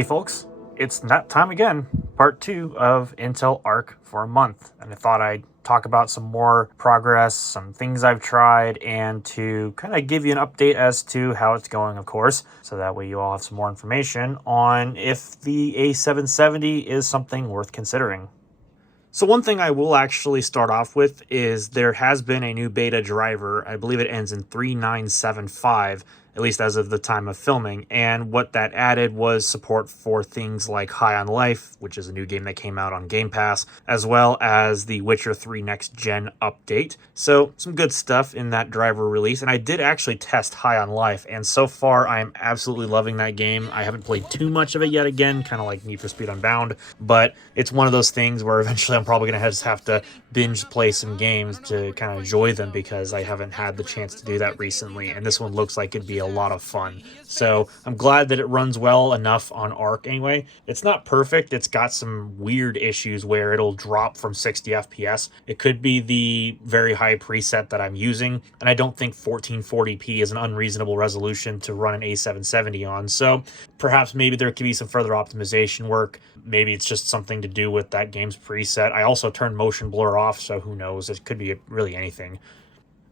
Hey folks, it's that time again, part 2 of Intel Arc for a month, and I thought I'd talk about some more progress, some things I've tried, and to kind of give you an update as to how it's going, of course, so that way you all have some more information on if the A770 is something worth considering. So one thing I will actually start off with is there has been a new beta driver. I believe it ends in 3975, at least as of the time of filming. And what that added was support for things like High on Life, which is a new game that came out on Game Pass, as well as the Witcher 3 Next Gen update. So some good stuff in that driver release. And I did actually test High on Life, and so far I am absolutely loving that game. I haven't played too much of it yet again, kind of like Need for Speed Unbound, but it's one of those things where eventually I'm probably going to just have to binge play some games to kind of enjoy them because I haven't had the chance to do that recently, and this one looks like it'd be a lot of fun. So I'm glad that it runs well enough on Arc anyway. It's not perfect. It's got some weird issues where it'll drop from 60 FPS. It could be the very high preset that I'm using, and I don't think 1440p is an unreasonable resolution to run an A770 on. So perhaps maybe there could be some further optimization work. Maybe it's just something to do with that game's preset. I also turned motion blur off, so who knows? It could be really anything.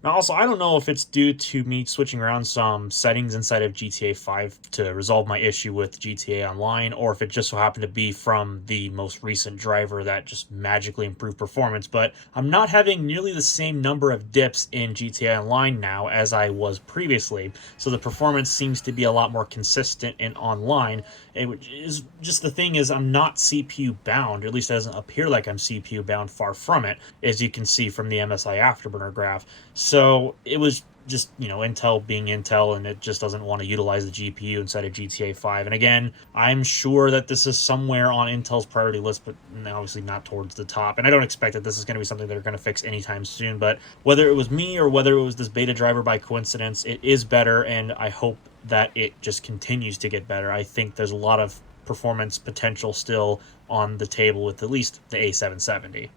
Now, also, I don't know if it's due to me switching around some settings inside of GTA 5 to resolve my issue with GTA Online, or if it just so happened to be from the most recent driver that just magically improved performance, but I'm not having nearly the same number of dips in GTA Online now as I was previously, so the performance seems to be a lot more consistent in online. Which is just the thing is I'm not CPU bound, or at least it doesn't appear like I'm CPU bound, far from it, as you can see from the MSI Afterburner graph. So it was just, Intel being Intel, and it just doesn't want to utilize the GPU inside of GTA 5. And again, I'm sure that this is somewhere on Intel's priority list, but obviously not towards the top. And I don't expect that this is going to be something they're going to fix anytime soon. But whether it was me or whether it was this beta driver by coincidence, it is better, and I hope that it just continues to get better. I think there's a lot of performance potential still on the table with at least the A770.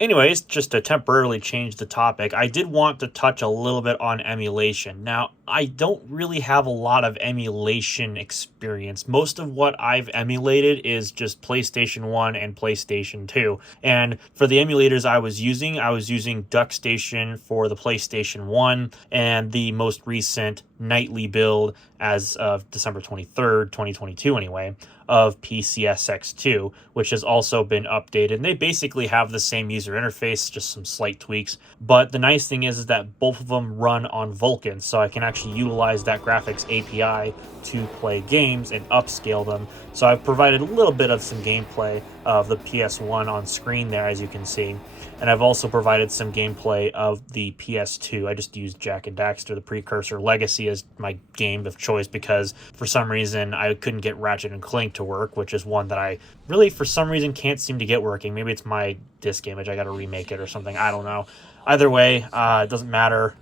Anyways, just to temporarily change the topic, I did want to touch a little bit on emulation. Now, I don't really have a lot of emulation experience. Most of what I've emulated is just PlayStation 1 and PlayStation 2. And for the emulators I was using DuckStation for the PlayStation 1 and the most recent nightly build as of December 23rd, 2022 anyway, of PCSX2, which has also been updated. And they basically have the same user interface, just some slight tweaks. But the nice thing is that both of them run on Vulkan, so I can actually utilize that graphics API to play games and upscale them. So I've provided a little bit of some gameplay of the PS1 on screen there, as you can see. And I've also provided some gameplay of the PS2. I just used Jak and Daxter, the precursor Legacy, as my game of choice because for some reason I couldn't get Ratchet and Clank to work, which is one that I really for some reason can't seem to get working. Maybe it's my disk image. I got to remake it or something. I don't know. Either way, it doesn't matter.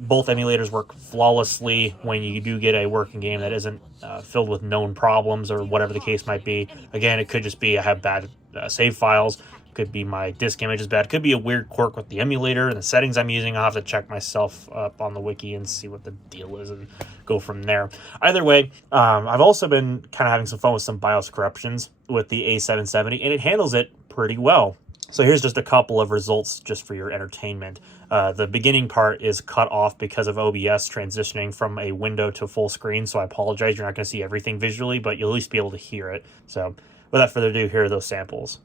Both emulators work flawlessly when you do get a working game that isn't filled with known problems or whatever the case might be. Again, it could just be I have bad save files. Could be my disk image is bad. Could be a weird quirk with the emulator and the settings I'm using. I'll have to check myself up on the wiki and see what the deal is and go from there. Either way, I've also been kind of having some fun with some BIOS corruptions with the A770, and it handles it pretty well. So here's just a couple of results just for your entertainment. The beginning part is cut off because of OBS transitioning from a window to full screen, so I apologize. You're not going to see everything visually, but you'll at least be able to hear it. So without further ado, here are those samples.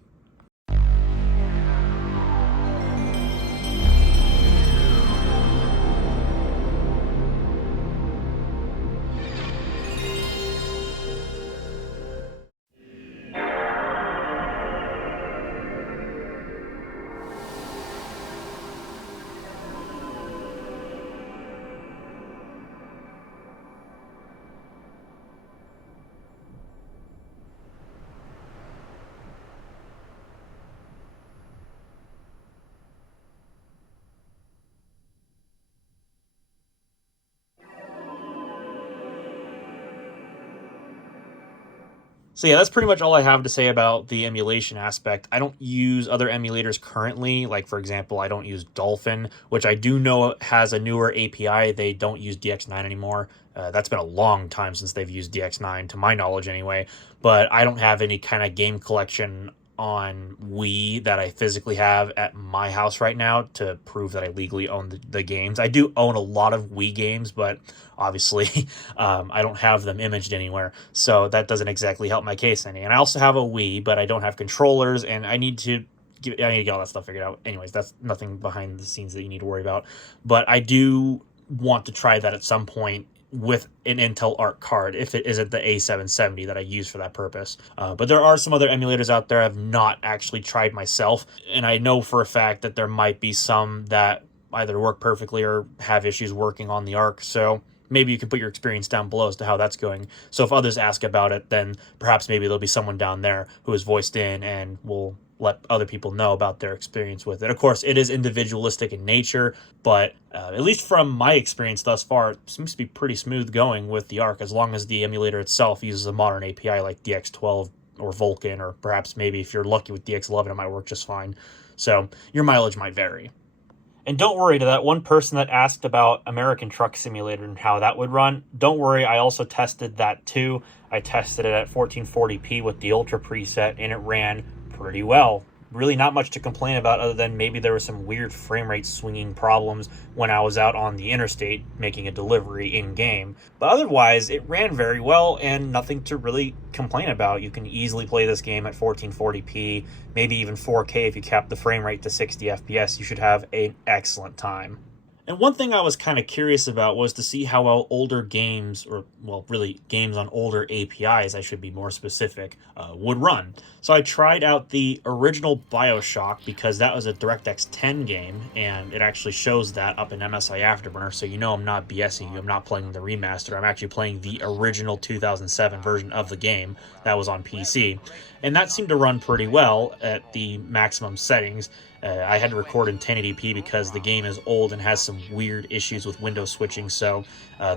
So yeah, that's pretty much all I have to say about the emulation aspect. I don't use other emulators currently. Like, for example, I don't use Dolphin, which I do know has a newer API. They don't use DX9 anymore. That's been a long time since they've used DX9, to my knowledge anyway. But I don't have any kind of game collection on Wii that I physically have at my house right now to prove that I legally own the games. I do own a lot of Wii games, but obviously I don't have them imaged anywhere, so that doesn't exactly help my case any. And I also have a Wii, but I don't have controllers, and I need to get all that stuff figured out. Anyways, that's nothing behind the scenes that you need to worry about. But I do want to try that at some point with an Intel Arc card, if it isn't the A770 that I use for that purpose. But there are some other emulators out there I've not actually tried myself, and I know for a fact that there might be some that either work perfectly or have issues working on the Arc, so maybe you can put your experience down below as to how that's going. So if others ask about it, then perhaps maybe there'll be someone down there who is voiced in and will let other people know about their experience with it. Of course, it is individualistic in nature, but at least from my experience thus far, it seems to be pretty smooth going with the Arc, as long as the emulator itself uses a modern API like DX12 or Vulkan, or perhaps maybe if you're lucky with DX11, it might work just fine. So your mileage might vary. And don't worry, to that one person that asked about American Truck Simulator and how that would run, don't worry, I also tested that too. I tested it at 1440p with the Ultra preset, and it ran pretty well. Really not much to complain about, other than maybe there was some weird frame rate swinging problems when I was out on the interstate making a delivery in-game. But otherwise, it ran very well and nothing to really complain about. You can easily play this game at 1440p, maybe even 4K if you cap the frame rate to 60 FPS. You should have an excellent time. And one thing I was kind of curious about was to see how well older games, or, well, really games on older APIs, I should be more specific, would run. So I tried out the original BioShock, because that was a DirectX 10 game, and it actually shows that up in MSI Afterburner, so you know I'm not BSing you, I'm not playing the remaster, I'm actually playing the original 2007 version of the game that was on PC. And that seemed to run pretty well at the maximum settings. I had to record in 1080p because the game is old and has some weird issues with window switching, so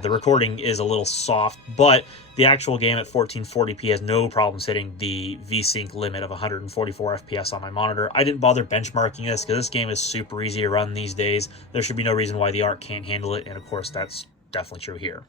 the recording is a little soft, but the actual game at 1440p has no problems hitting the VSync limit of 144 FPS on my monitor. I didn't bother benchmarking this because this game is super easy to run these days. There should be no reason why the Arc can't handle it, and of course that's definitely true here.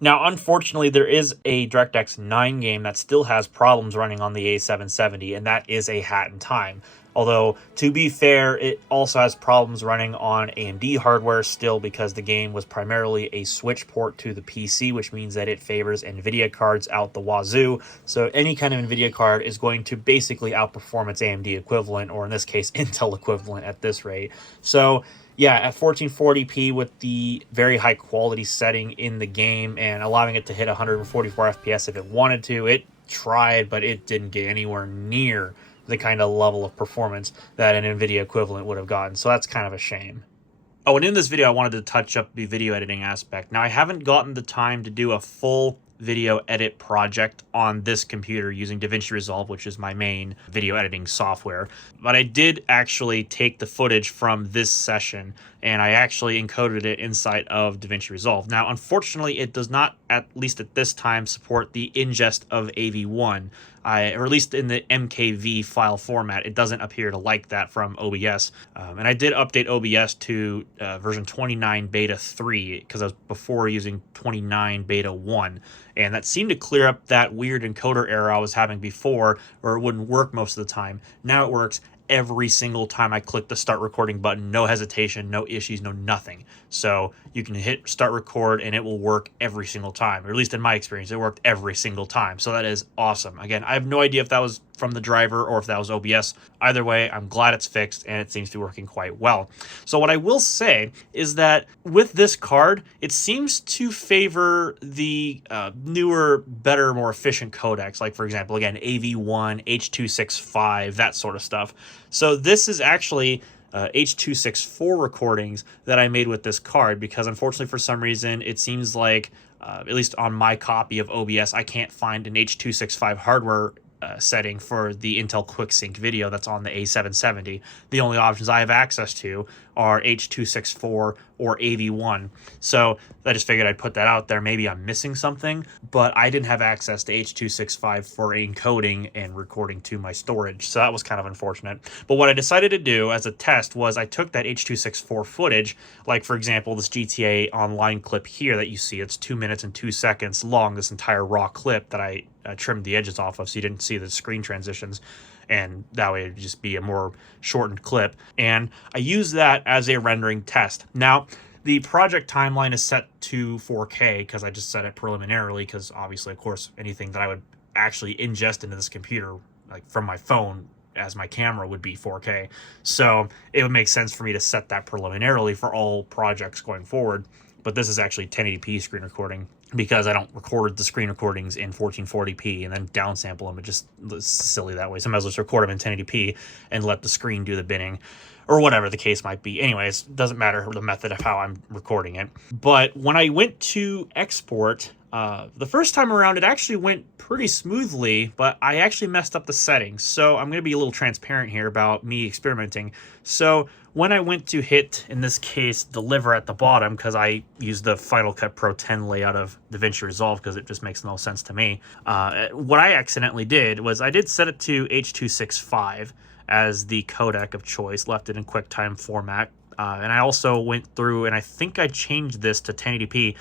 Now, unfortunately, there is a DirectX 9 game that still has problems running on the A770, and that is A Hat in Time. Although, to be fair, it also has problems running on AMD hardware still, because the game was primarily a switch port to the PC, which means that it favors NVIDIA cards out the wazoo. So any kind of NVIDIA card is going to basically outperform its AMD equivalent, or in this case, Intel equivalent at this rate. So yeah, at 1440p with the very high quality setting in the game and allowing it to hit 144 FPS if it wanted to, it tried, but it didn't get anywhere near the kind of level of performance that an NVIDIA equivalent would have gotten. So that's kind of a shame. Oh, and in this video, I wanted to touch up the video editing aspect. Now, I haven't gotten the time to do a full video edit project on this computer using DaVinci Resolve, which is my main video editing software. But I did actually take the footage from this session and I actually encoded it inside of DaVinci Resolve. Now, unfortunately, it does not, at least at this time, support the ingest of AV1. Or at least in the MKV file format, it doesn't appear to like that from OBS. And I did update OBS to version 29 beta 3, because I was before using 29 beta 1. And that seemed to clear up that weird encoder error I was having before, where it wouldn't work most of the time. Now it works every single time I click the start recording button. No hesitation, no issues, no nothing. So you can hit start record and it will work every single time, or at least in my experience, it worked every single time. So that is awesome. Again, I have no idea if that was from the driver or if that was OBS. Either way, I'm glad it's fixed and it seems to be working quite well. So what I will say is that with this card, it seems to favor the newer, better, more efficient codecs. Like, for example, again, AV1, H.265, that sort of stuff. So this is actually H.264 recordings that I made with this card, because unfortunately for some reason it seems like, at least on my copy of OBS, I can't find an H.265 hardware setting for the Intel QuickSync video that's on the A770. The only options I have access to are H.264 or AV1. So I just figured I'd put that out there. Maybe I'm missing something, but I didn't have access to H.265 for encoding and recording to my storage. So that was kind of unfortunate. But what I decided to do as a test was I took that H.264 footage, like for example, this GTA Online clip here that you see. It's 2 minutes and 2 seconds long, this entire raw clip that I trimmed the edges off of so you didn't see the screen transitions. And that way it'd just be a more shortened clip. And I use that as a rendering test. Now, the project timeline is set to 4K because I just set it preliminarily because obviously, of course, anything that I would actually ingest into this computer, like from my phone as my camera, would be 4K. So it would make sense for me to set that preliminarily for all projects going forward. But this is actually 1080p screen recording because I don't record the screen recordings in 1440p and then downsample them. It's just silly that way. So I might as well just record them in 1080p and let the screen do the binning or whatever the case might be. Anyways, doesn't matter the method of how I'm recording it. But when I went to export, the first time around, it actually went pretty smoothly, but I actually messed up the settings. So I'm going to be a little transparent here about me experimenting. So when I went to hit, in this case, deliver at the bottom, because I used the Final Cut Pro 10 layout of DaVinci Resolve because it just makes no sense to me. What I accidentally did was I did set it to H.265 as the codec of choice, left it in QuickTime format. And I also went through and I think I changed this to 1080p.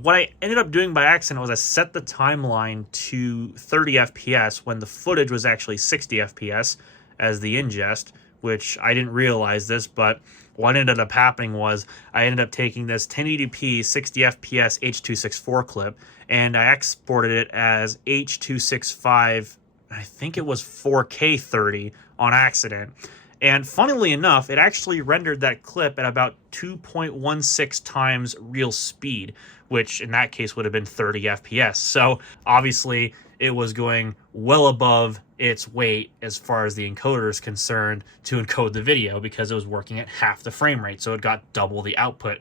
What I ended up doing by accident was I set the timeline to 30 FPS when the footage was actually 60 FPS as the ingest, which I didn't realize this, but what ended up happening was I ended up taking this 1080p 60 FPS H.264 clip and I exported it as H.265, I think it was 4K 30 on accident. And funnily enough, it actually rendered that clip at about 2.16 times real speed, which in that case would have been 30 FPS. So obviously it was going well above its weight as far as the encoder is concerned to encode the video because it was working at half the frame rate. So it got double the output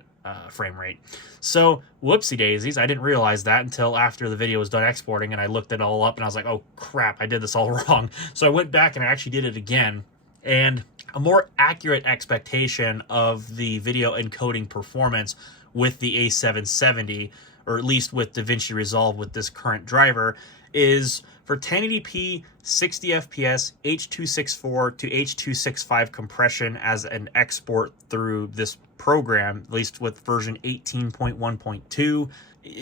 frame rate. So whoopsie daisies, I didn't realize that until after the video was done exporting and I looked it all up and I was like, oh crap, I did this all wrong. So I went back and I actually did it again. And a more accurate expectation of the video encoding performance with the A770, or at least with DaVinci Resolve with this current driver, is for 1080p 60 FPS H.264 to H.265 compression as an export through this program, at least with version 18.1.2.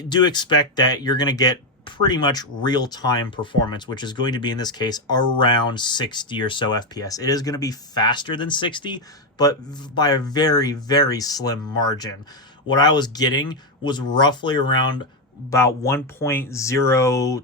Do expect that you're going to get pretty much real-time performance, which is going to be in this case around 60 or so FPS. It is going to be faster than 60, but by a very, very slim margin. What I was getting was roughly around about 1.08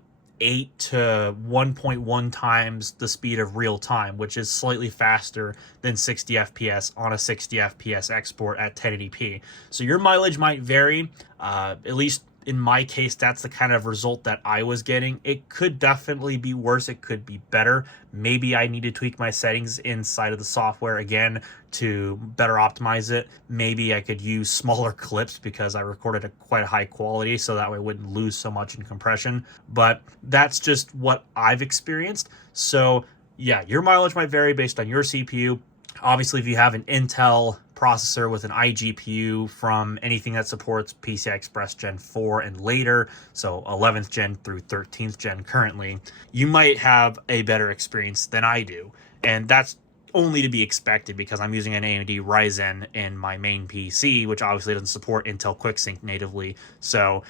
to 1.1 times the speed of real time, which is slightly faster than 60 FPS on a 60 FPS export at 1080p. So your mileage might vary, at least in my case, that's the kind of result that I was getting. It could definitely be worse. It could be better. Maybe I need to tweak my settings inside of the software again to better optimize it. Maybe I could use smaller clips because I recorded at quite a high quality, so that way I wouldn't lose so much in compression. But that's just what I've experienced. So yeah, your mileage might vary based on your CPU. Obviously, if you have an Intel processor with an iGPU from anything that supports PCI Express Gen 4 and later, so 11th gen through 13th gen currently, you might have a better experience than I do. And that's only to be expected because I'm using an AMD Ryzen in my main PC, which obviously doesn't support Intel QuickSync natively. So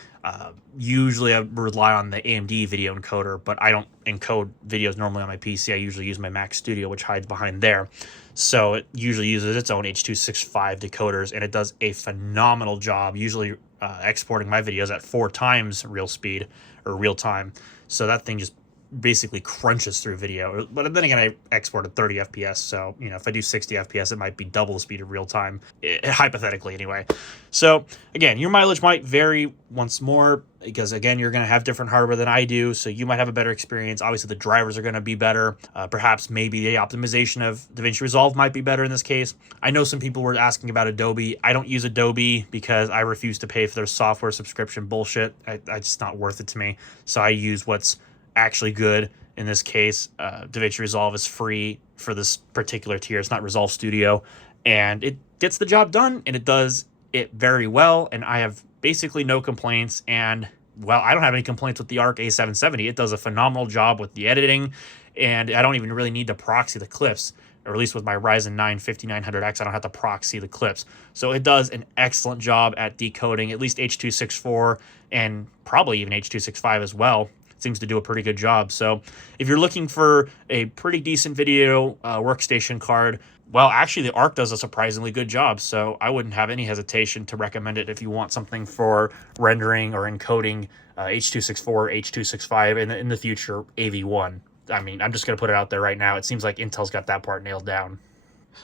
usually I rely on the AMD video encoder, but I don't encode videos normally on my PC. I usually use my Mac Studio, which hides behind there. So it usually uses its own H.265 decoders, and it does a phenomenal job, usually exporting my videos at 4 times real speed or real time. So that thing just basically crunches through video. But then again, I exported 30 FPS, so you know, if I do 60 FPS, it might be double the speed of real time, hypothetically anyway. So again, your mileage might vary once more because again, you're going to have different hardware than I do, so you might have a better experience. Obviously, the drivers are going to be better. Perhaps maybe the optimization of DaVinci Resolve might be better in this case. I know some people were asking about Adobe. I don't use Adobe because I refuse to pay for their software subscription bullshit. It's just not worth it to me. So I use what's actually good. In this case, DaVinci Resolve is free for this particular tier. It's not Resolve Studio. and it gets the job done, and it does it very well, and I have basically no complaints. And well, I don't have any complaints with the Arc A770. It does a phenomenal job with the editing, and I don't even really need to proxy the clips, or at least with my Ryzen 9 5900X, I don't have to proxy the clips. So it does an excellent job at decoding at least H.264 and probably even H.265 as well. It seems to do a pretty good job. So if you're looking for a pretty decent video workstation card, well, actually, the Arc does a surprisingly good job, so I wouldn't have any hesitation to recommend it if you want something for rendering or encoding H.264, H.265, and in the future, AV1. I mean, I'm just going to put it out there right now. It seems like Intel's got that part nailed down.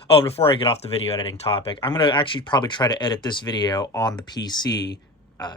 Oh, and before I get off the video editing topic, I'm going to actually probably try to edit this video on the PC,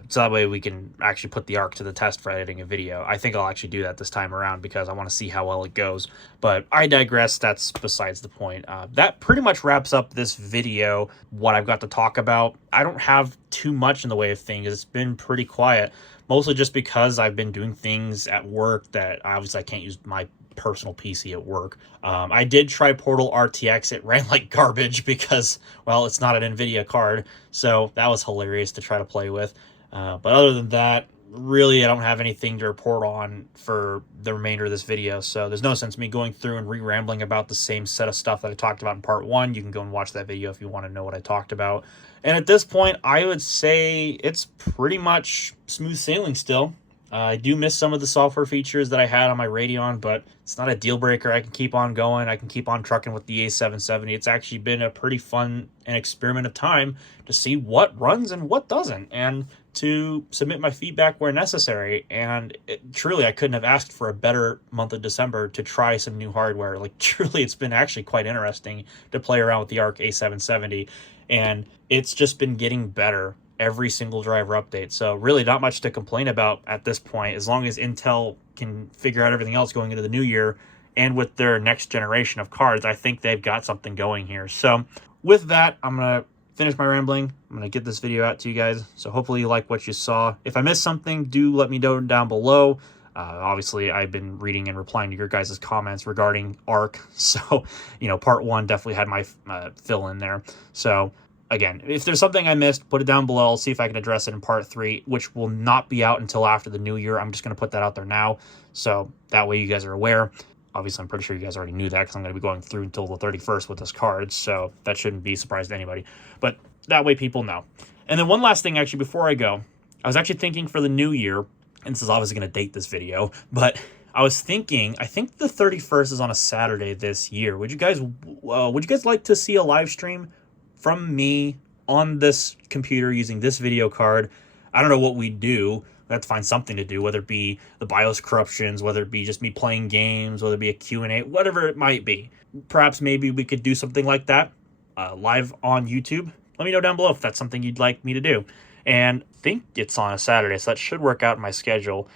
so that way we can actually put the Arc to the test for editing a video. I think I'll actually do that this time around because I want to see how well it goes. But I digress. That's besides the point. That pretty much wraps up this video, what I've got to talk about. I don't have too much in the way of things. It's been pretty quiet, mostly just because I've been doing things at work that obviously I can't use my personal PC at work. I did try Portal RTX. It ran like garbage because, well, it's not an NVIDIA card. So that was hilarious to try to play with. But other than that, really, I don't have anything to report on for the remainder of this video. So there's no sense me going through and re-rambling about the same set of stuff that I talked about in part 1. You can go and watch that video if you want to know what I talked about. And at this point, I would say it's pretty much smooth sailing still. I do miss some of the software features that I had on my Radeon, but it's not a deal breaker. I can keep on going. I can keep on trucking with the A770. It's actually been a pretty fun and experiment of time to see what runs and what doesn't, and to submit my feedback where necessary. And truly, I couldn't have asked for a better month of December to try some new hardware. Like, truly, it's been actually quite interesting to play around with the Arc A770, and it's just been getting better every single driver update. So really not much to complain about at this point, as long as Intel can figure out everything else going into the new year. And with their next generation of cards, I think they've got something going here. So with that, I'm going to finish my rambling. I'm going to get this video out to you guys. So hopefully you like what you saw. If I missed something, do let me know down below. Obviously, I've been reading and replying to your guys' comments regarding Arc. So, you know, part 1 definitely had my fill in there. So again, if there's something I missed, put it down below. I'll see if I can address it in part 3, which will not be out until after the new year. I'm just going to put that out there now, so that way you guys are aware. Obviously, I'm pretty sure you guys already knew that because I'm going to be going through until the 31st with this card, so that shouldn't be a surprise to anybody. But that way people know. And then one last thing, actually, before I go, I was actually thinking for the new year, and this is obviously going to date this video, but I was thinking, I think the 31st is on a Saturday this year. Would you guys like to see a live stream from me on this computer using this video card? I don't know what we'd do. We have to find something to do, whether it be the BIOS corruptions, whether it be just me playing games, whether it be a Q&A, whatever it might be. Perhaps maybe we could do something like that live on YouTube. Let me know down below if that's something you'd like me to do. And I think it's on a Saturday, so that should work out in my schedule.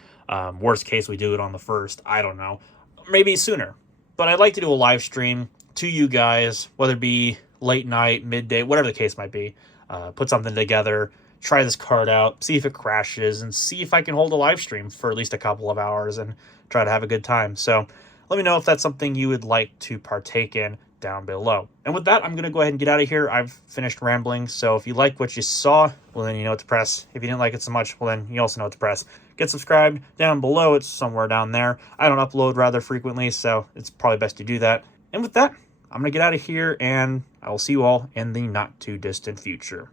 Worst case, we do it on the 1st. I don't know. Maybe sooner. But I'd like to do a live stream to you guys, whether it be late night, midday, whatever the case might be. Put something together, try this card out, see if it crashes, and see if I can hold a live stream for at least a couple of hours and try to have a good time. So let me know if that's something you would like to partake in down below. And with that, I'm going to go ahead and get out of here. I've finished rambling. So if you like what you saw, well, then you know what to press. If you didn't like it so much, well, then you also know what to press. Get subscribed down below. It's somewhere down there. I don't upload rather frequently, so it's probably best to do that. And with that, I'm going to get out of here, and I will see you all in the not too distant future.